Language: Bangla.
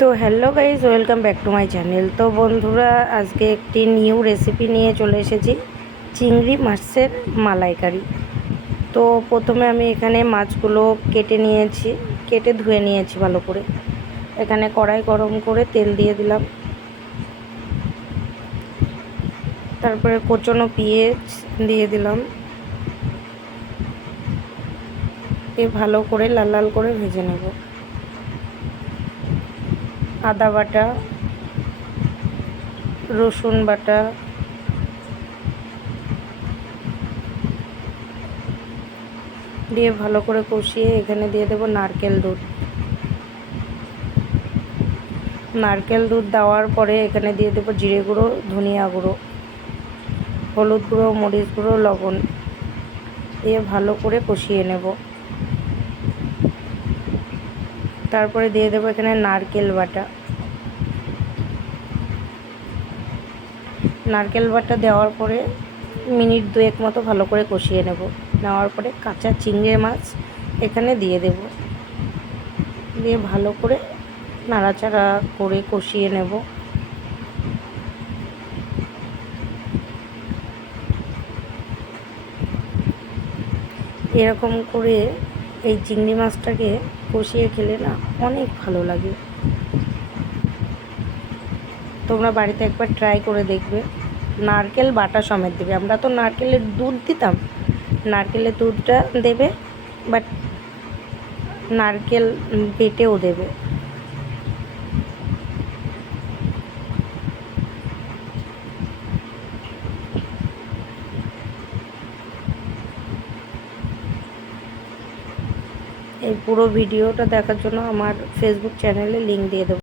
তো hello guys welcome back to my channel তো বন্ধুরা, আজকে একটি নিউ রেসিপি নিয়ে চলে এসেছি, চিংড়ি মাছের মালাইকারি। তো প্রথমে আমি এখানে মাছগুলো কেটে নিয়েছি, কেটে ধুয়ে নিয়েছি ভালো করে। এখানে কড়াই গরম করে তেল দিয়ে দিলাম। তারপরে কোচনো পেঁয়াজ দিয়ে দিলাম। এ ভালো করে লাল লাল করে ভেজে নেব। আদা বাটা, রসুন বাটা, দিয়ে ভালো করে কষিয়ে এখানে দিয়ে দেবো নারকেল দুধ। নারকেল দুধ দেওয়ার পরে এখানে দিয়ে দেবো জিরে গুঁড়ো, ধনিয়া গুঁড়ো, হলুদ গুঁড়ো, মরিচ গুঁড়ো, লবণ। দিয়ে ভালো করে কষিয়ে নেব। তারপরে দিয়ে দেবো এখানে নারকেল বাটা। নারকেল বাটা দেওয়ার পরে মিনিট দুয়েক মতো ভালো করে কষিয়ে নেব। নেওয়ার পরে কাঁচা চিংড়ি মাছ এখানে দিয়ে দেব। দিয়ে ভালো করে নাড়াচাড়া করে কষিয়ে নেব। এরকম করে এই চিংড়ি মাছটাকে কষিয়ে খেলে না অনেক ভালো লাগে। তোমরা বাড়িতে একবার ট্রাই করে দেখবে। নারকেল বাটা সমেত দেবে। আমরা তো নারকেলের দুধ দিতাম। নারকেলের দুধটা দেবে বাট নারকেল বেটেও দেবে। এই পুরো ভিডিওটা দেখার জন্য আমার ফেসবুক চ্যানেলে লিঙ্ক দিয়ে দেবো।